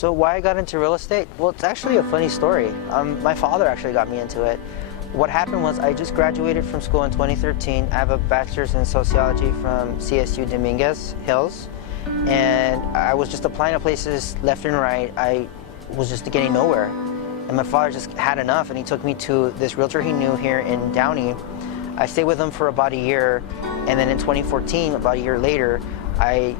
So why I got into real estate? Well, it's actually a funny story. My father actually got me into it. What happened was I just graduated from school in 2013. I have a bachelor's in sociology from CSU Dominguez Hills, and I was just applying to places left and right. I was just getting nowhere, and my father just had enough, and he took me to this realtor he knew here in Downey. I stayed with him for about a year, and then in 2014, about a year later, I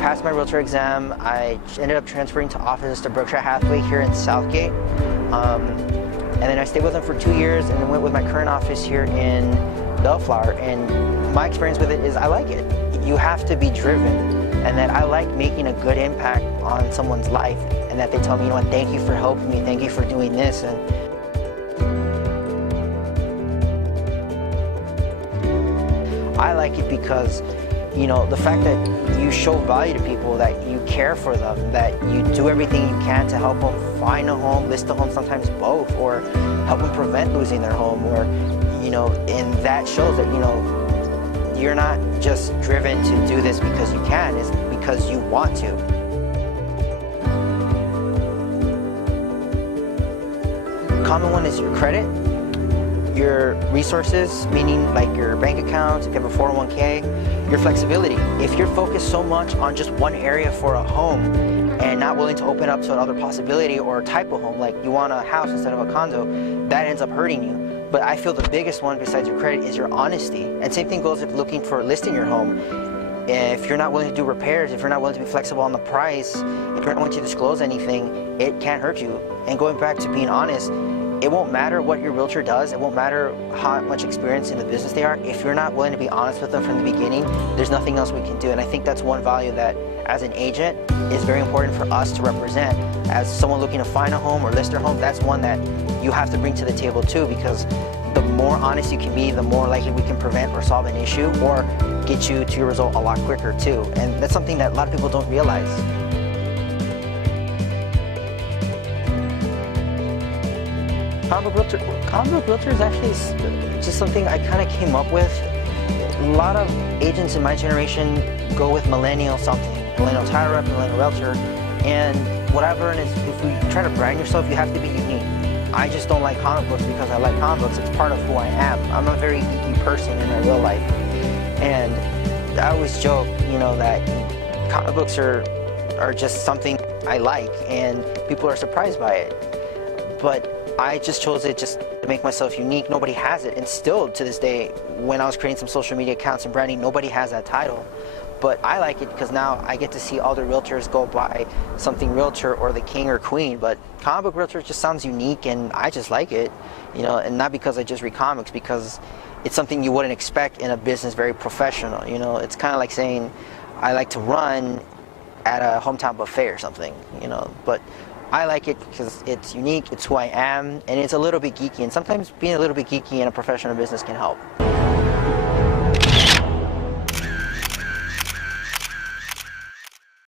passed my realtor exam. I ended up transferring to offices to Berkshire Hathaway here in Southgate. And then I stayed with him for 2 years and then went with my current office here in Bellflower. And my experience with it is I like it. You have to be driven, and that I like making a good impact on someone's life, and that they tell me, you know what, thank you for helping me, thank you for doing this. And I like it because, you know, the fact that you show value to people, that you care for them, that you do everything you can to help them find a home, list a home, sometimes both, or help them prevent losing their home, or, you know, and that shows that, you know, you're not just driven to do this because you can, it's because you want to. Common one is your credit, your resources, meaning like your bank accounts, if you have a 401k, your flexibility. If you're focused so much on just one area for a home and not willing to open up to another possibility or type of home, like you want a house instead of a condo, that ends up hurting you. But I feel the biggest one besides your credit is your honesty. And same thing goes if looking for listing your home. If you're not willing to do repairs, if you're not willing to be flexible on the price, if you're not willing to disclose anything, it can't hurt you. And going back to being honest, it won't matter what your realtor does, it won't matter how much experience in the business they are. If you're not willing to be honest with them from the beginning, there's nothing else we can do. And I think that's one value that, as an agent, is very important for us to represent. As someone looking to find a home or list their home, that's one that you have to bring to the table too, because the more honest you can be, the more likely we can prevent or solve an issue or get you to your result a lot quicker too. And that's something that a lot of people don't realize. Comic book realtor is actually just something I kind of came up with. A lot of agents in my generation go with millennial something, millennial title rep, millennial realtor, and what I've learned is if you try to brand yourself, you have to be unique. I just don't like comic books because I like comic books. It's part of who I am. I'm a very geeky person in my real life, and I always joke, you know, that comic books are just something I like, and people are surprised by it. But I just chose it just to make myself unique. Nobody has it, and still to this day, when I was creating some social media accounts and branding, nobody has that title. But I like it because now I get to see other realtors go by something realtor or the king or queen. But comic book realtor just sounds unique, and I just like it, you know, and not because I just read comics, because it's something you wouldn't expect in a business very professional. You know, it's kind of like saying I like to run at a hometown buffet or something, you know, but I like it because it's unique, it's who I am, and it's a little bit geeky, and sometimes being a little bit geeky in a professional business can help.